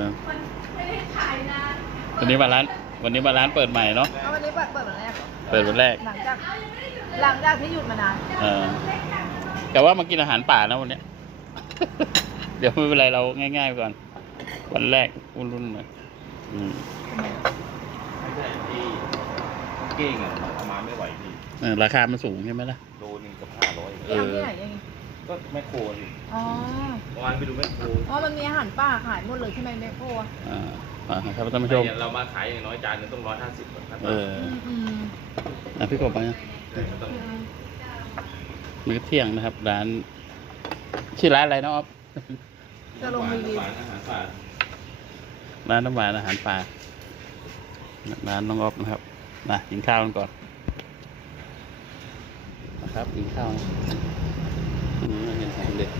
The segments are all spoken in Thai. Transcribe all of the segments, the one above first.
นะมันไม่ได้ขายนานวันนี้มาร้านวันนี้มาร้านเปิดใหม่เนาะเอาวันนี้เปิดเปิดวันแรกเหรอเปิดวันแรกหลังจากหลังจากที่หยุดมานานเออแต่ว่ามากินอาหารป่านะวันเนี้ย เดี๋ยวไม่เป็นไรเราง่ายๆไปก่อน วันแรกอุ่นๆหน่อยอืมไม่ใช่ที่เก้งอะเอามาไม่ไหวพี่เออราคามันสูงใช่ไหมล่ะ โลนึงกับห้าร้อย เออทำที่ไหนยังไง ก็แมคโครสิอ๋อเมื่อวานไปดูแมคโครอ๋อ มันมีอาหารป่าขายหมดเลยใช่ไหมแม่โครัวอ่าอ่าครับท่านผู้ชม เรามาขายอย่างน้อยจานหนึงต้องร้อยห้าสิบครับเอออืมอืมอะพี่กบไปนะใช่มันต้องมื้อเที่ยงนะครับ ร้าน ชื่อร้านอะไรนะอ๊อฟจะลงรีวิวอาหารป่าร้านน้ำหวานอาหารป่าร้านน้องอ๊อฟนะครับนะกินข้าวกันก่อนนะครับกินข้าวอืมเห็นห อมเด็ด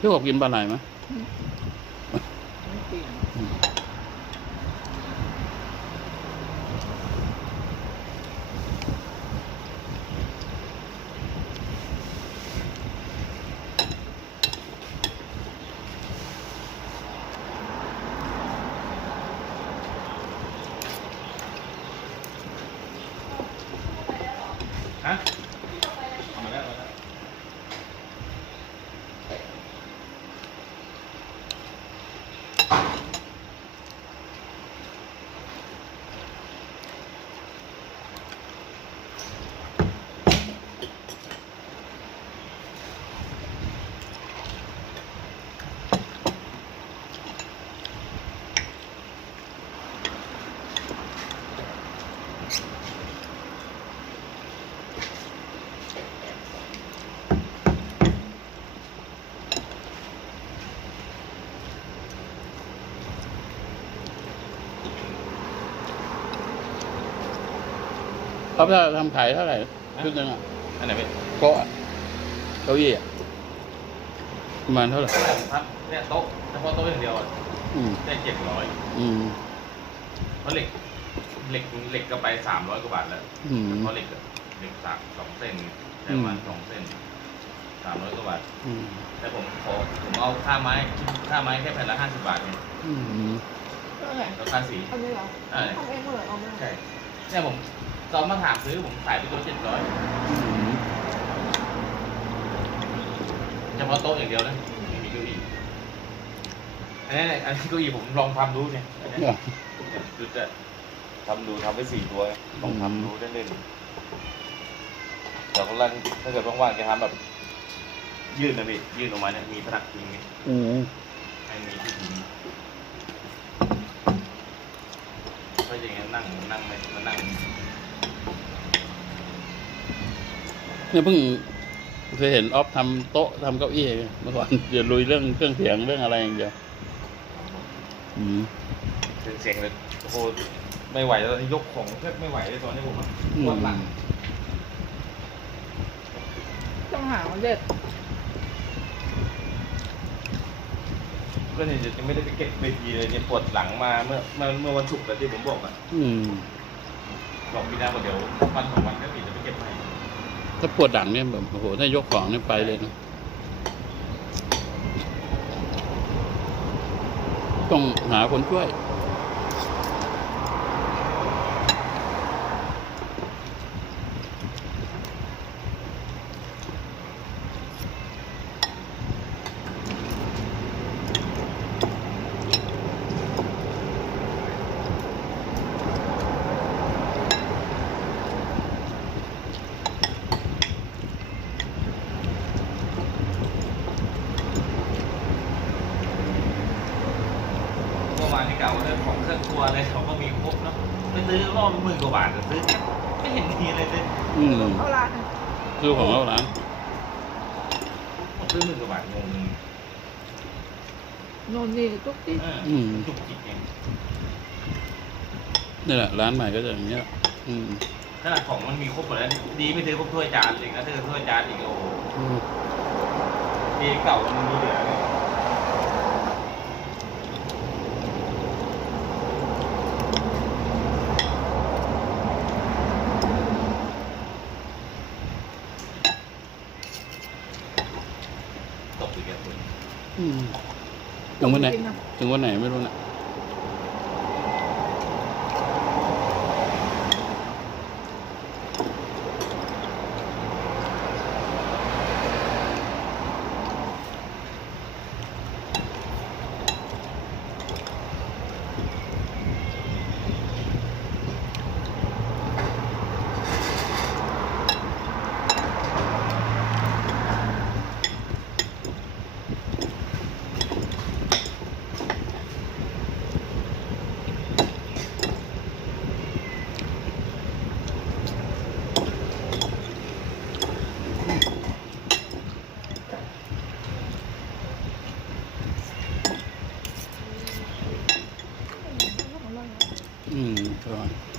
พี่กบกินปลาไหลไหมไม่กิน เขาจะทำขายเท่าไหร่ชุดหนึงอะอันไหนพี่โต๊ะอะเก้าอี้อะประมาณเท่าไหร่ครับเนี่ยโต๊ะเฉพาะโต๊ะอย่างเดียวอะอืมได้เจ็ดร้อยอืมเพราะเหล็กเหล็กเหล็กก็ไปสามร้อยกว่าบาทแล้วอืม เพราะเหล็กอะเหล็กสามสองเส้นใช้ประมาณอืม สองเส้นสามร้อยกว่าบาท อืมแต่ผมขอผมเอาค่าไม้ค่าไม้แค่แผ่นละห้าสิบบาทเองอืมอะไรแล้วค่าสีอันนี้เหรอใช่ทำเองหมดเลยเอาไหมใช่เนี่ยผม ซ้อมมาถามซื้อผมขายไปตัวเจ็ดร้อยอืมเฉพาะโต๊ะอย่างเดียวนะไม่มีเก้าอี้อันนี้อันนี้เก้าอี้ผมลองทำดูเนี่ยอันเนี้ยเนี่ยคือจะทำดูทำไปสี่ตัวลองทำดูเล่นๆแต่คนละถ้าเกิดว่างๆจะทำแบบ ยื่นนะพี่ยื่นออกมาเนี่ยมีผนังพิงไงอืมให้มีที่พิงก็อย่างงี้นนั่งนั่งไม่มานั่ง เนี่ยเพิ่งเคยเห็นออฟทำโต๊ะทำเก้าอี้เมื่อก่อนเดี๋ยวลุยเรื่องเครื่องเสียงเรื่องอะไรอย่างเดียวอืมเซ็นเสียงเลยโอ้โหไม่ไหวแล้วยกของแทบไม่ไหวเลยตอนนี้ผมอะอืปวดหลังมต้องหาเด็ดก็เนี่ยจะไม่ได้ไปเก็บเวทีเลยเนี่ยปวดหลังมาเมื่อเมื่อเมื่อวันศุกร์แบบที่ผมบอกอะอืมบอกพี่นาว่าเดี๋ยววันสองวันก็ปีจะไปเก็บให้ ถ้าปวดหลังเนี่ยแบบโอ้โหถ้ายกของเนี่ยไปเลยนะต้องหาคนช่วยานที่เก่าเรื่องของเครื่องครัวอะไรเขาก็มีครบเนาะไปซื้อรอบหมื่นกว่าบาทแต่ซื้อแค่ไม่เห็นมีอะไรเลยอืมเขาร้านดูของเราหลังผมซื้อหมื่นกว่าบาทงงโน่นนี่ทุกที่เอออืมจุกจิกเองนี่แหละร้านใหม่ก็จะอย่างเงี้ย อืมขนาดของมันมีครบหมดแล้วดีไม่ซื้อพวกถ้วยจานอีกนะถ้าเกิดถ้วยจานอีกโอ้โหอืมดีเก่ามันมีเหลือเลยตกอีกแล้วคุณ อืม ถึงวันไหนจริงนะถึงวันไหนไม่รู้นะ อืมก่อน